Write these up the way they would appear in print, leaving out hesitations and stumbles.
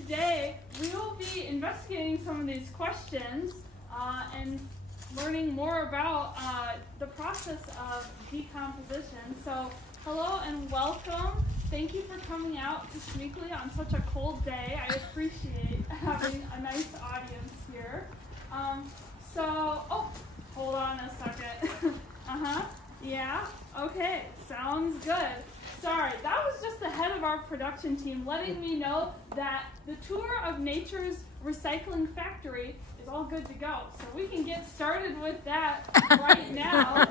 today we will be investigating some of these questions and learning more about the process of decomposition. So, hello and welcome. Thank you for coming out to Smeekly on such a cold day. I appreciate having a nice audience here. Hold on a second. Yeah, okay, sounds good. Sorry, that was just the head of our production team letting me know that the tour of nature's recycling factory is all good to go. So we can get started with that right now.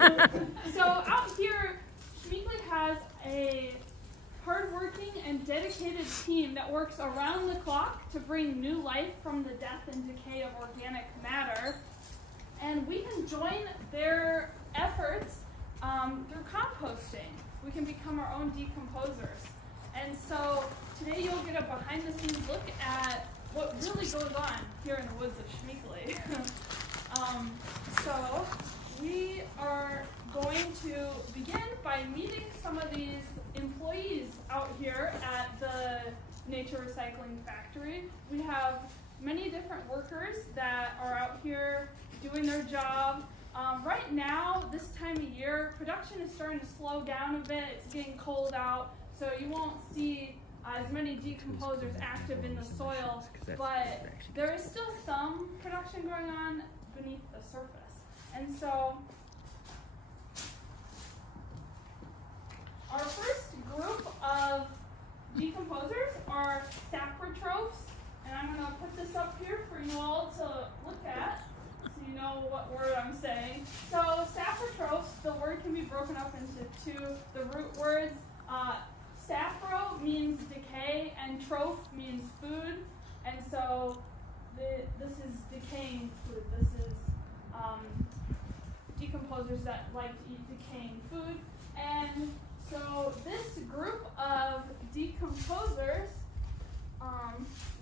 So out here, Smeekly has a hardworking and dedicated team that works around the clock to bring new life from the death and decay of organic matter. And we can join their efforts through composting. We can become our own decomposers. And so today you'll get a behind-the-scenes look at what really goes on here in the woods of Smeekly. So we are going to begin by meeting some of these employees out here at the Nature Recycling Factory. We have many different workers that are out here doing their job. Right now, this time of year, production is starting to slow down a bit. It's getting cold out, so you won't see as many decomposers active in the soil, but there is still some production going on beneath the surface. And so our first group of decomposers are saprotrophs, and I'm going to put this up here for you all to look at so you know what word I'm saying. So saprotrophs, the word can be broken up into the root words. Sapro means decay and troph means food, and so this is decaying food. This is decomposers that like to eat decaying food. And so this group of decomposers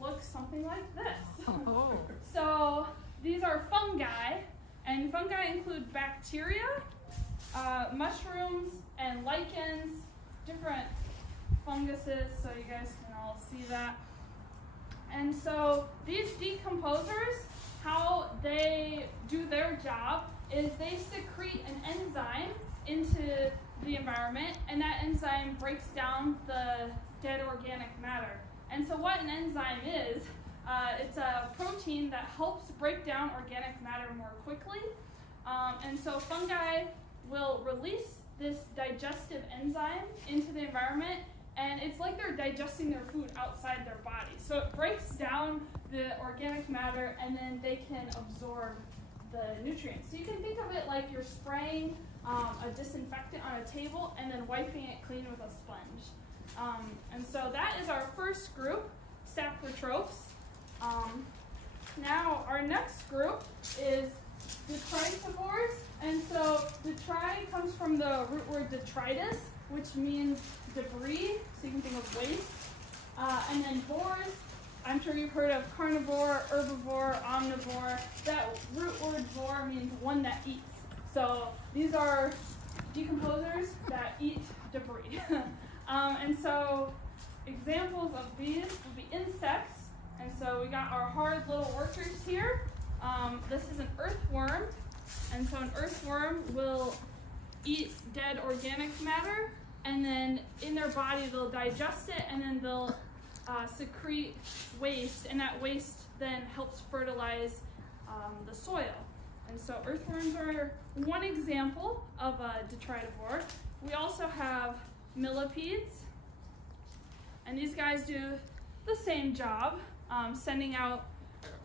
looks something like this. Oh. So these are fungi, and fungi include bacteria, mushrooms, and lichens, different funguses, so you guys can all see that. And so these decomposers, how they do their job is they secrete an enzyme into the environment, and that enzyme breaks down the dead organic matter. And so what an enzyme is, it's a protein that helps break down organic matter more quickly. And so fungi will release this digestive enzyme into the environment, and it's like they're digesting their food outside their body. So it breaks down the organic matter, and then they can absorb the nutrients. So you can think of it like you're spraying a disinfectant on a table and then wiping it clean with a sponge. And so that is our first group, saprotrophs. Now our next group is detritivores, and so detri comes from the root word detritus, which means debris, so you can think of waste. And then vores, I'm sure you've heard of carnivore, herbivore, omnivore. That root word vor means one that eats. So these are decomposers that eat debris. And so examples of these would be insects. And so we got our hard little workers here. This is an earthworm. And so an earthworm will eat dead organic matter, and then in their body they'll digest it, and then they'll secrete waste, and that waste then helps fertilize the soil. And so earthworms are one example of a detritivore. We also have millipedes, and these guys do the same job, sending out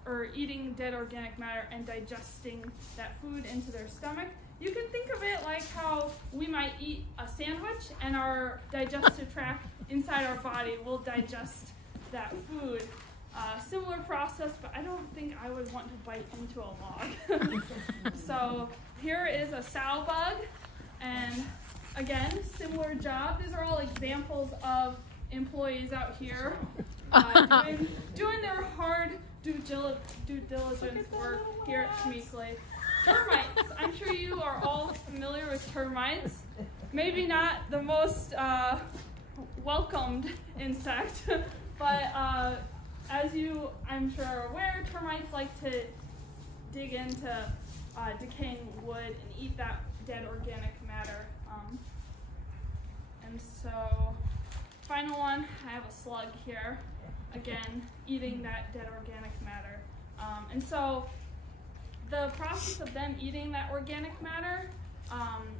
or eating dead organic matter and digesting that food into their stomach. You can think of it like how we might eat a sandwich and our digestive tract inside our body will digest that food. Similar process, but I don't think I would want to bite into a log. So here is a sow bug, and again, similar job. These are all examples of employees out here doing their hard due diligence work here at Smeekly. Termites. I'm sure you are all familiar with termites. Maybe not the most welcomed insect, but as you, I'm sure, are aware, termites like to dig into decaying wood and eat that dead organic matter. And so, final one, I have a slug here, again, eating that dead organic matter. And so, the process of them eating that organic matter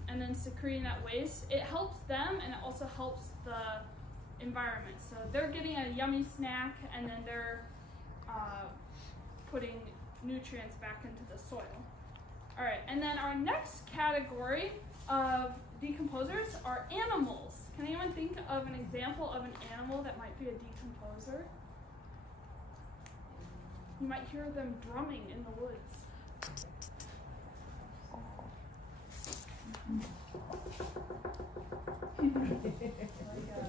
and then secreting that waste, it helps them and it also helps the environment. So they're getting a yummy snack and then they're putting nutrients back into the soil. All right, and then our next category of decomposers are animals. Can anyone think of an example of an animal that might be a decomposer? You might hear them drumming in the woods.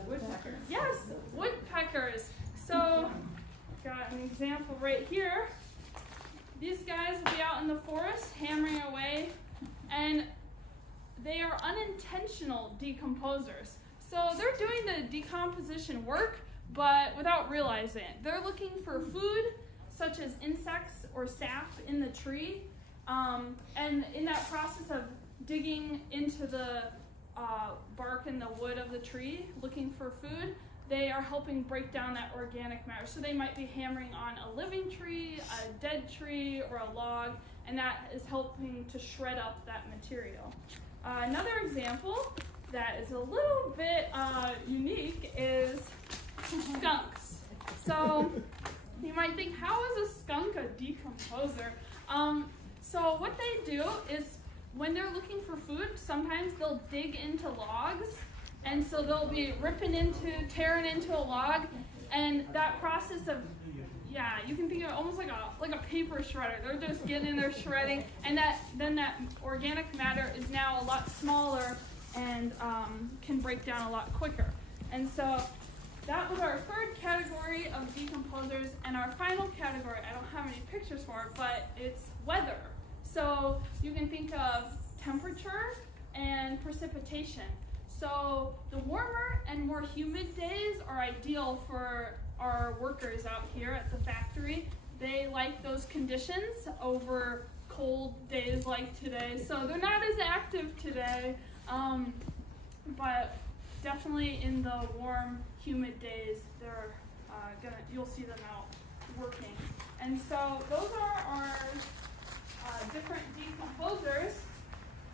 Woodpecker. Yes, woodpeckers. So, got an example right here. These guys will be out in the forest hammering away, and they are unintentional decomposers. So they're doing the decomposition work, but without realizing it. They're looking for food, such as insects or sap in the tree, and in that process of digging into the bark and the wood of the tree, looking for food, they are helping break down that organic matter. So they might be hammering on a living tree, a dead tree, or a log, and that is helping to shred up that material. Another example that is a little bit unique is skunks. So you might think, how is a skunk a decomposer? So what they do is when they're looking for food, sometimes they'll dig into logs, and so they'll be tearing into a log, and that process of, yeah, you can think of it almost like a paper shredder. They're just getting in there shredding, and then that organic matter is now a lot smaller and can break down a lot quicker. And so that was our third category of decomposers, and our final category, I don't have any pictures for it, but it's weather. So you can think of temperature and precipitation. So the warmer and more humid days are ideal for our workers out here at the factory. They like those conditions over cold days like today. So they're not as active today, but definitely in the warm, humid days, they're you'll see them out working. And so those are our different decomposers.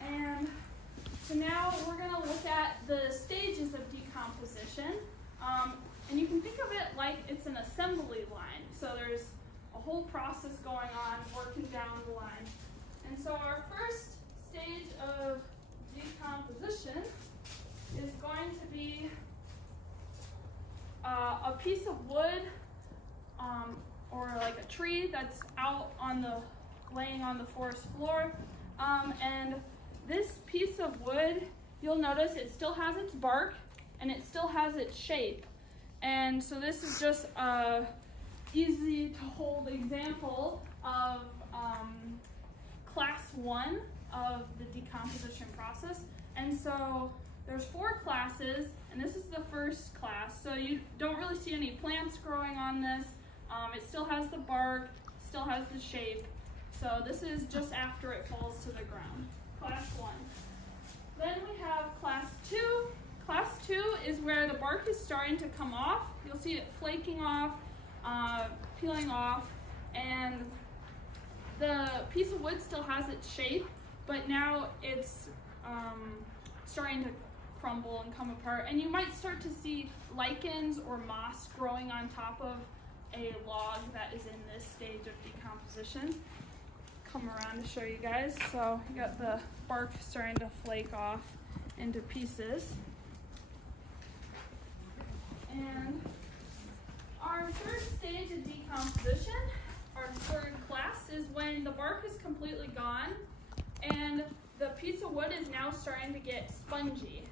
And so now we're going to look at the stages of decomposition. And you can think of it like it's an assembly line. So there's a whole process going on working down the line. And so our first stage of decomposition is going to be a piece of wood or like a tree that's out laying on the forest floor. And this piece of wood, you'll notice it still has its bark and it still has its shape. And so this is just a easy to hold example of class 1 of the decomposition process. And so there's 4 classes, and this is the first class. So you don't really see any plants growing on this. It still has the bark, still has the shape. So this is just after it falls to the ground. Class 1. Then we have class 2. Class 2 is where the bark is starting to come off. You'll see it flaking off, peeling off, and the piece of wood still has its shape, but now it's starting to crumble and come apart. And you might start to see lichens or moss growing on top of a log that is in this stage of decomposition. Come around to show you guys. So you got the bark starting to flake off into pieces. And our third stage of decomposition, our third class, is when the bark is completely gone and the piece of wood is now starting to get spongy.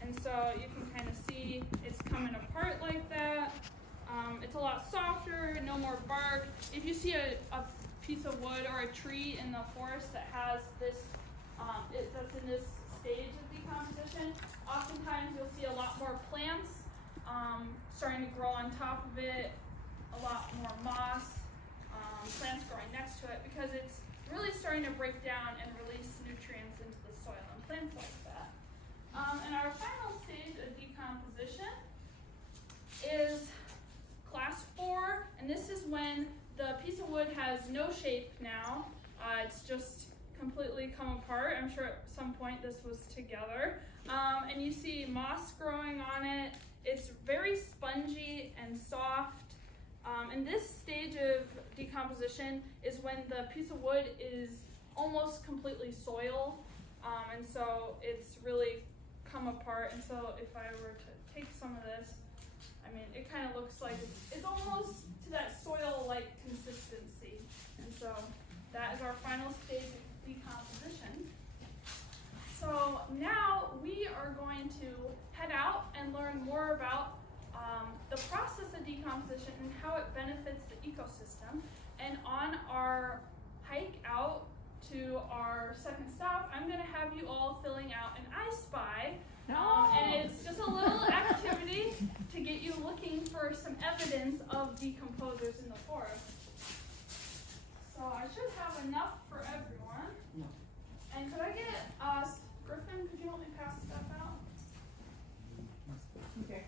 And so you can kind of see it's coming apart like that. It's a lot softer, no more bark. If you see a piece of wood or a tree in the forest that has this, that's in this stage of decomposition, oftentimes you'll see a lot more plants starting to grow on top of it, a lot more moss, plants growing next to it, because it's really starting to break down and release nutrients into the soil, and plants like that. And our final stage of decomposition is class 4, and this is when the piece of wood has no shape now. It's just completely come apart. I'm sure at some point this was together. And you see moss growing on it. It's very spongy and soft. And this stage of decomposition is when the piece of wood is almost completely soil. And so it's really come apart. And so if I were to take some of this, I mean, it kind of looks like it's almost to that soil-like consistency. And so that is our final stage of decomposition. So now we are going to head out and learn more about the process of decomposition and how it benefits the ecosystem. And on our hike out to our second stop, I'm going to have you all filling out an I Spy. And it's just a little activity to get you looking for some evidence of decomposers in the forest. So I should have enough for everyone. No. And could I get Griffin, could you help me pass stuff out? Okay.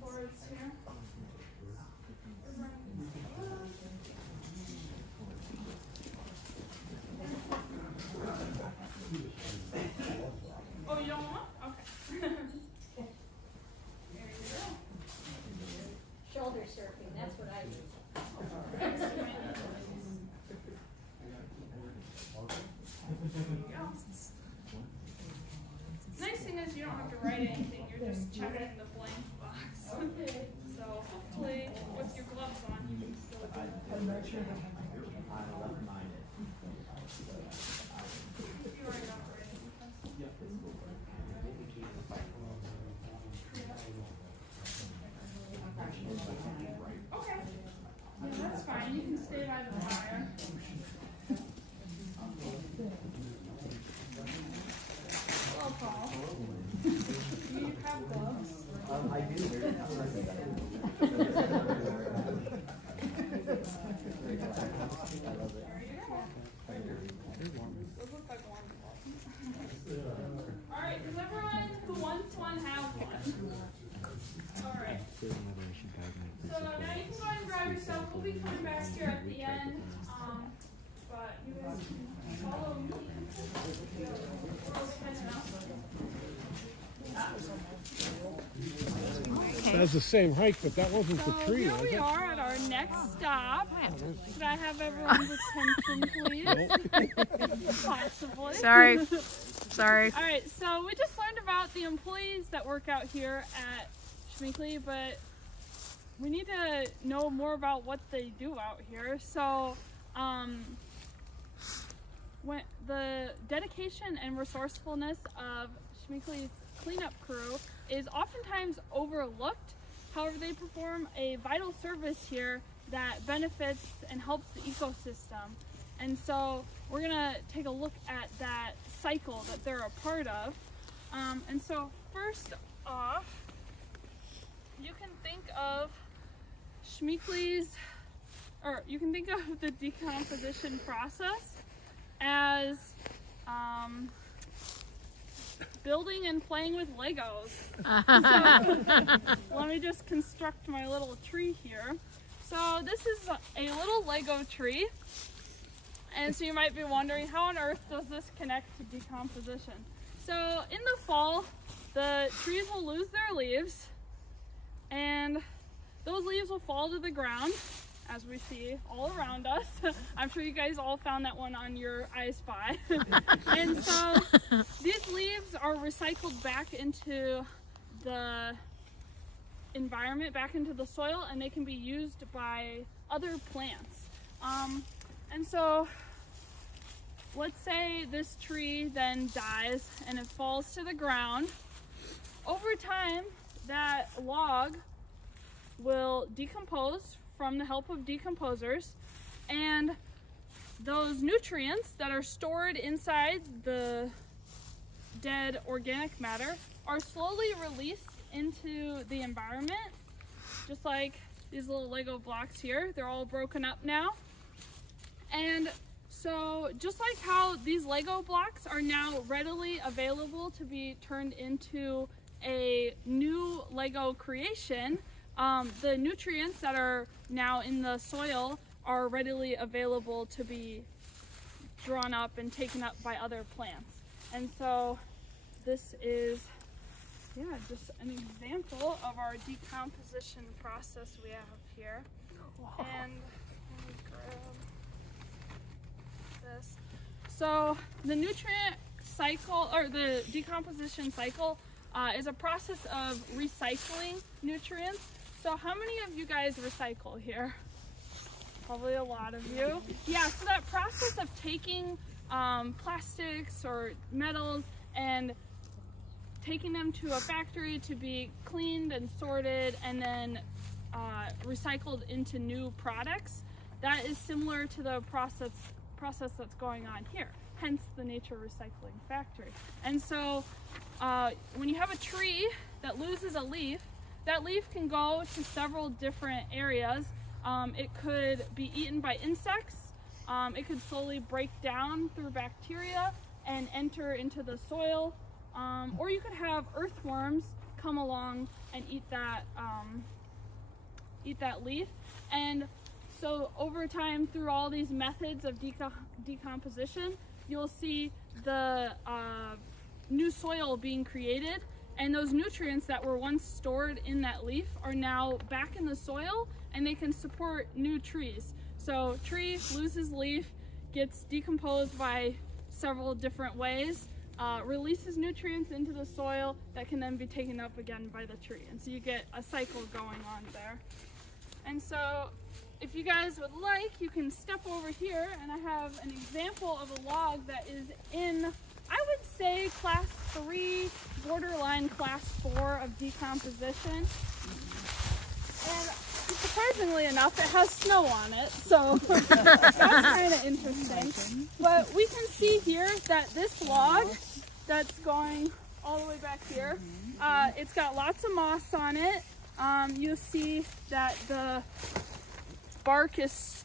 Boards here. Oh, you don't want? Okay. There you go. Shoulder surfing, that's what I use. Nice thing is you don't have to write anything, you're just checking the blank box. Okay. So hopefully with your gloves on you can still do it. I'm not sure that You are not writing. Okay. Yeah, that's fine, you can stay by the fire. Hello, Paul. Do you have gloves? I do. There you go. Those look like warm gloves. All right, does everyone who wants one have one? All right. So now you can go ahead and grab yourself. We'll be coming back here at the end. But you guys can follow me. that's the same hike, but that wasn't So the tree, here was we it? are at our next stop. Could I have everyone's attention, please? Possibly. Sorry. Sorry. All right, so we just learned about the employees that work out here at Schmeekly, but we need to know more about what they do out here. So, when the dedication and resourcefulness of Schmeekly's cleanup crew is oftentimes overlooked. However, they perform a vital service here that benefits and helps the ecosystem. And so we're gonna take a look at that cycle that they're a part of. And so first off, you can think of Schmeekly's, or you can think of the decomposition process as building and playing with Legos. So let me just construct my little tree here. So this is a little Lego tree. And so you might be wondering, how on earth does this connect to decomposition? So in the fall, the trees will lose their leaves, and those leaves will fall to the ground, as we see all around us. I'm sure you guys all found that one on your I Spy. And so these leaves are recycled back into the environment, back into the soil, and they can be used by other plants. And so let's say this tree then dies and it falls to the ground. Over time, that log will decompose from the help of decomposers, and those nutrients that are stored inside the dead organic matter are slowly released into the environment, just like these little Lego blocks here. They're all broken up now. And so just like how these Lego blocks are now readily available to be turned into a new Lego creation, the nutrients that are now in the soil are readily available to be drawn up and taken up by other plants. And so this is, yeah, just an example of our decomposition process we have here. And let me grab this. So the nutrient cycle, or the decomposition cycle, is a process of recycling nutrients. So how many of you guys recycle here? Probably a lot of you. Yeah, so that process of taking plastics or metals and taking them to a factory to be cleaned and sorted and then recycled into new products, that is similar to the process that's going on here, hence the nature recycling factory. And so when you have a tree that loses a leaf, that leaf can go to several different areas. It could be eaten by insects, it could slowly break down through bacteria and enter into the soil, or you could have earthworms come along and eat that leaf. And so over time, through all these methods of decomposition, you'll see the new soil being created, and those nutrients that were once stored in that leaf are now back in the soil, and they can support new trees. So tree loses leaf, gets decomposed by several different ways, releases nutrients into the soil that can then be taken up again by the tree. And so you get a cycle going on there. And so if you guys would like, you can step over here, and I have an example of a log that is in, I would say, class 3, borderline class 4 of decomposition. And surprisingly enough, it has snow on it, so that's kind of interesting. But we can see here that this log that's going all the way back here, it's got lots of moss on it. You'll see that the bark is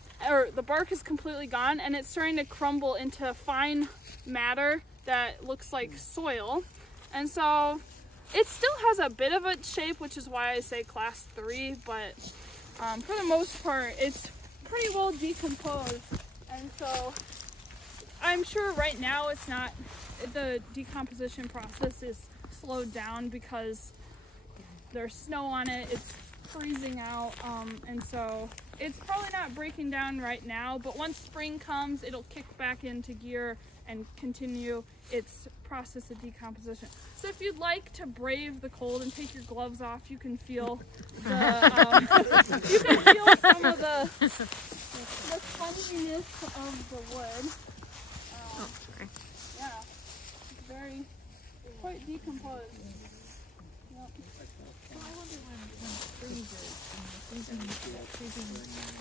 completely gone, and it's starting to crumble into fine matter that looks like soil. And so it still has a bit of a shape, which is why I say class 3, but for the most part, it's pretty well decomposed. And so I'm sure right now it's not, the decomposition process is slowed down because there's snow on it, it's freezing out, and so it's probably not breaking down right now, but once spring comes, it'll kick back into gear and continue its process of decomposition. So if you'd like to brave the cold and take your gloves off, you can feel the you can feel some of the sponginess of the wood. Yeah, it's very quite decomposed. Yep. Well, I wonder when it freezes, freezing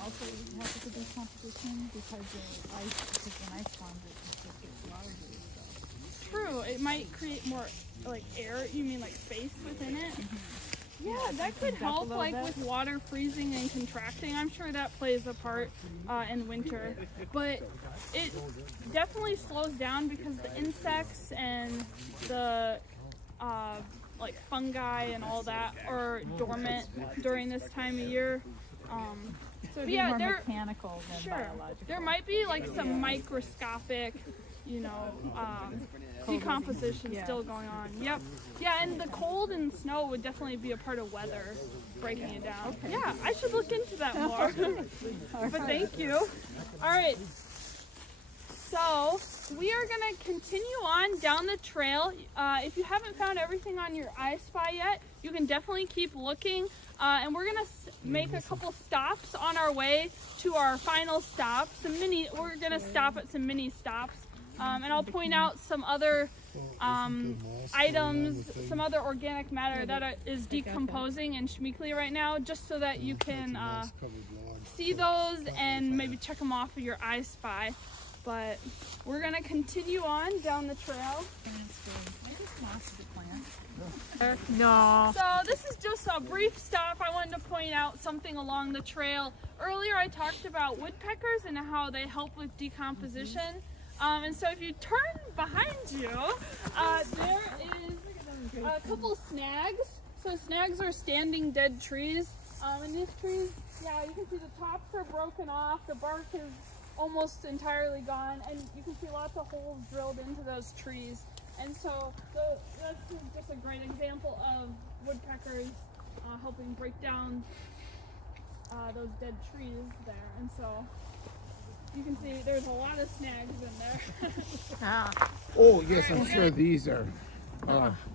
also helps with the decomposition because when ice forms, it just gets larger. So. True, it might create more like air. You mean like space within it? Mm-hmm. Yeah, that could help, like with water freezing and contracting. I'm sure that plays a part in winter, but it definitely slows down because the insects and the like fungi and all that are dormant during this time of year. So it'd yeah, be more mechanical than biological. There might be like some microscopic, decomposition still going on. Yep. Yeah, and the cold and snow would definitely be a part of weather breaking it down. Okay. Yeah, I should look into that more. But thank you. All right. So we are going to continue on down the trail. If you haven't found everything on your I Spy yet, you can definitely keep looking. And we're going to make a couple stops on our way to our final stop. We're going to stop at some mini stops. And I'll point out some other items, some other organic matter that is decomposing in Schmeekly right now, just so that you can see those and maybe check them off of your I Spy. But we're going to continue on down the trail. Maybe it's moss to the plant. No. So this is just a brief stop. I wanted to point out something along the trail. Earlier I talked about woodpeckers and how they help with decomposition. And so if you turn behind you, there is a couple snags. So snags are standing dead trees. And these trees, yeah, you can see the tops are broken off, the bark is almost entirely gone, and you can see lots of holes drilled into those trees. And so that's just a great example of woodpeckers helping break down those dead trees there. And so you can see there's a lot of snags in there. Ah. Oh, yes, I'm sure these are.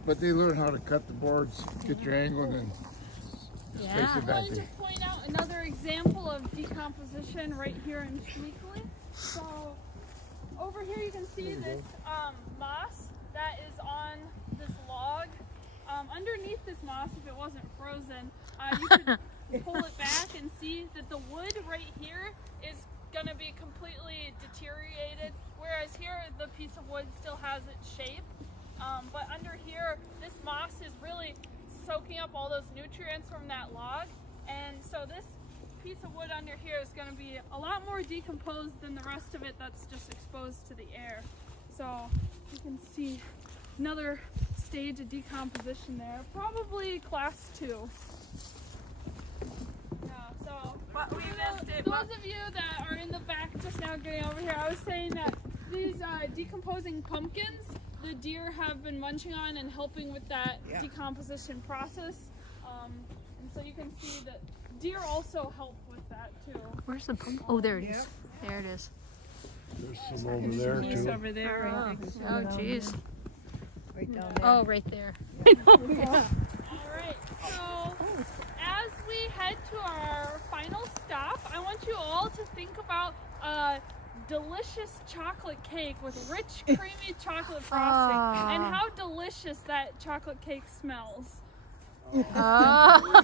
But they learn how to cut the boards, get your angle, and then place Yeah. it I back wanted to there. point out another example of decomposition right here in Schmeekely. So over here you can see this moss that is on this log. Underneath this moss, if it wasn't frozen, you could pull it back and see that the wood right here is going to be completely deteriorated, whereas here the piece of wood still has its shape. But under here, this moss is really soaking up all those nutrients from that log, and so this piece of wood under here is going to be a lot more decomposed than the rest of it that's just exposed to the air. So you can see another stage of decomposition there, probably class 2. Yeah, so But we missed it. those of you that are in the back just now getting over here, I was saying that these decomposing pumpkins, the deer have been munching on and helping with that decomposition process. And so you can see that deer also help with that too. Where's the pump? Oh, there it is. There it is. There's some over there, Piece too. over there. Oh, oh, jeez. Right down there. Oh, right there. All right, so as we head to our final stop, I want you all to think about a delicious chocolate cake with rich, creamy chocolate frosting, and how delicious that chocolate cake smells. Oh.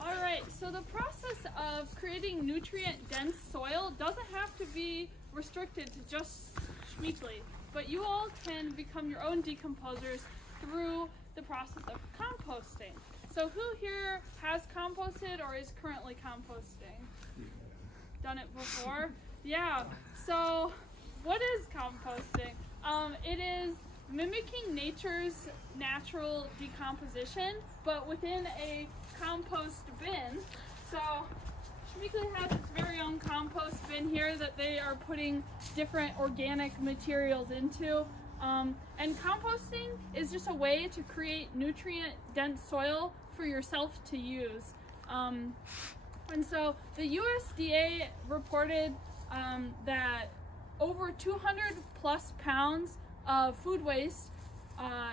All right, so the process of creating nutrient-dense soil doesn't have to be restricted to just Schmeekely, but you all can become your own decomposers through the process of composting. So who here has composted or is currently composting? Done it before? Yeah, so what is composting? It is mimicking nature's natural decomposition, but within a compost bin. So Schmeekely has its very own compost bin here that they are putting different organic materials into. And composting is just a way to create nutrient-dense soil for yourself to use. And so the USDA reported that over 200 plus pounds of food waste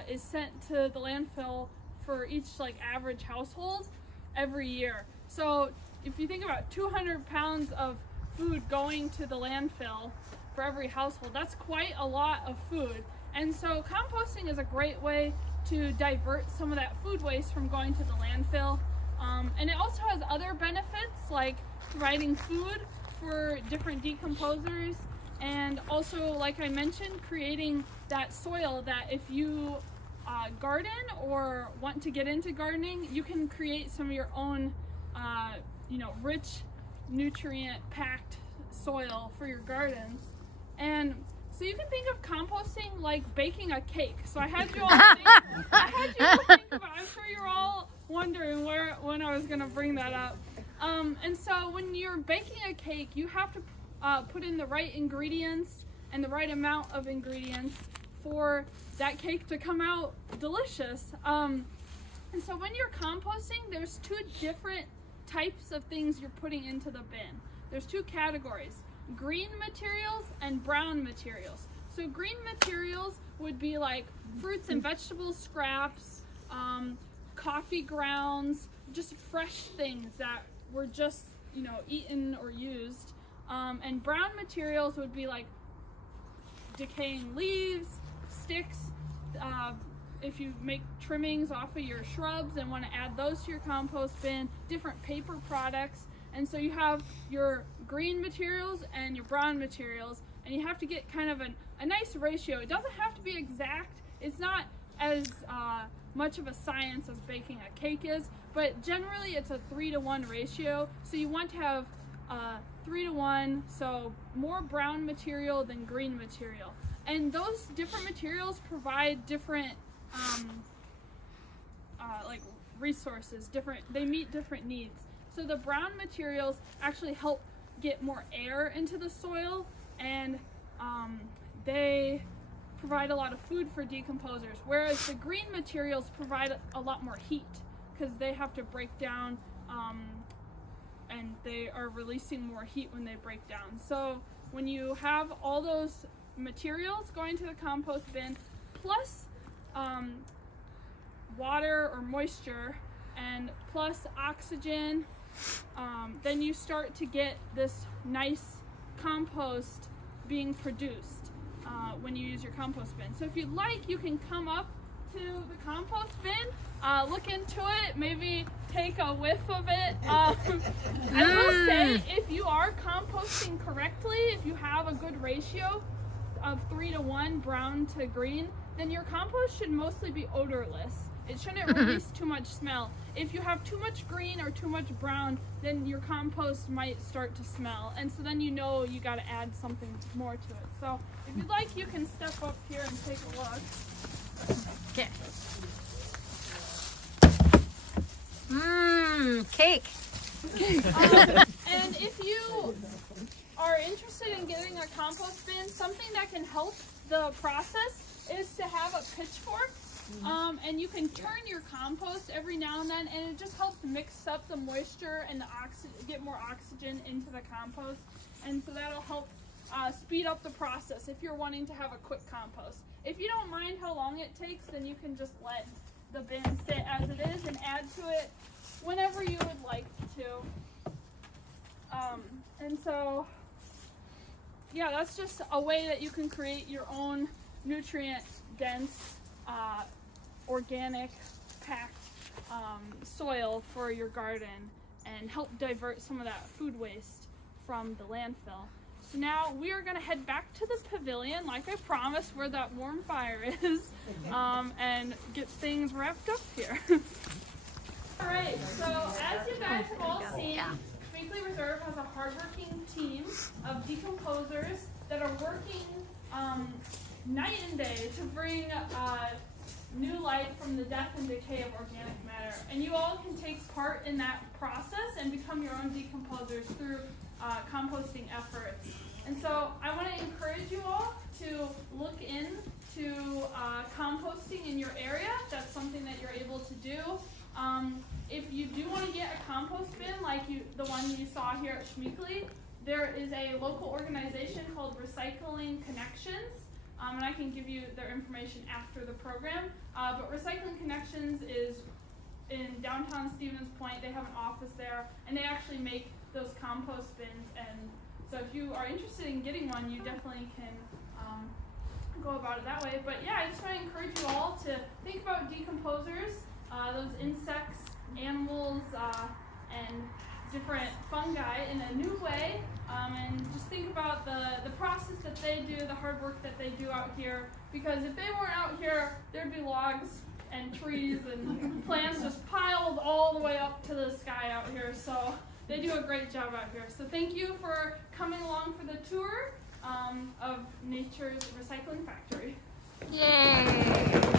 is sent to the landfill for each average household every year. So if you think about 200 pounds of food going to the landfill for every household, that's quite a lot of food. And so composting is a great way to divert some of that food waste from going to the landfill. And it also has other benefits like providing food for different decomposers, and also, like I mentioned, creating that soil that if you garden or want to get into gardening, you can create some of your own rich, nutrient-packed soil for your gardens. And so you can think of composting like baking a cake. So I had you all think about, I'm sure you're all wondering when I was going to bring that up. And so when you're baking a cake, you have to put in the right ingredients and the right amount of ingredients for that cake to come out delicious. And so when you're composting, there's two different types of things you're putting into the bin. There's two categories: green materials and brown materials. So green materials would be like fruits and vegetables scraps, coffee grounds, just fresh things that were just eaten or used. And brown materials would be like decaying leaves, sticks, if you make trimmings off of your shrubs and want to add those to your compost bin, different paper products. And so you have your green materials and your brown materials. and you have to get kind of a nice ratio. It doesn't have to be exact. It's not as much of a science as baking a cake is, but generally it's a 3-to-1 ratio. So you want to have 3-to-1, so more brown material than green material. And those different materials provide different like resources, they meet different needs. So the brown materials actually help get more air into the soil, and they provide a lot of food for decomposers, whereas the green materials provide a lot more heat because they have to break down and they are releasing more heat when they break down. So when you have all those materials going to the compost bin plus water or moisture and plus oxygen, then you start to get this nice compost being produced when you use your compost bin. So if you'd like, you can come up to the compost bin, look into it, maybe take a whiff of it. I will say, if you are composting correctly, if you have a good ratio of 3-to-1 brown to green, then your compost should mostly be odorless. It shouldn't release too much smell. If you have too much green or too much brown, then your compost might start to smell. And so then you know you got to add something more to it. So if you'd like, you can step up here and take a look. Okay. Cake. And if you are interested in getting a compost bin, something that can help the process is to have a pitchfork. And you can turn your compost every now and then, and it just helps mix up the moisture and the get more oxygen into the compost, and so that'll help speed up the process if you're wanting to have a quick compost. If you don't mind how long it takes, then you can just let the bin sit as it is and add to it whenever you would like to. And so, yeah, that's just a way that you can create your own nutrient-dense organic packed soil for your garden and help divert some of that food waste from the landfill. So now we are going to head back to the pavilion, like I promised, where that warm fire is, and get things wrapped up here. All right, so as you guys have all seen, Weekly Reserve has a hardworking team of decomposers that are working night and day to bring new life from the death and decay of organic matter. And you all can take part in that process and become your own decomposers through composting efforts. And so I want to encourage you all to look into composting in your area. That's something that you're able to do. If you do want to get a compost bin like the one you saw here at Schmeekely, there is a local organization called Recycling Connections. And I can give you their information after the program. But Recycling Connections is in downtown Stevens Point. They have an office there, and they actually make those compost bins. And so if you are interested in getting one, you definitely can go about it that way. But yeah, I just want to encourage you all to think about decomposers, those insects, animals, and different fungi in a new way, and just think about the process that they do, the hard work that they do out here, because if they weren't out here, there'd be logs and trees and plants just piled all the way up to the sky out here. So they do a great job out here. So thank you for coming along for the tour of Nature's Recycling Factory. Yay!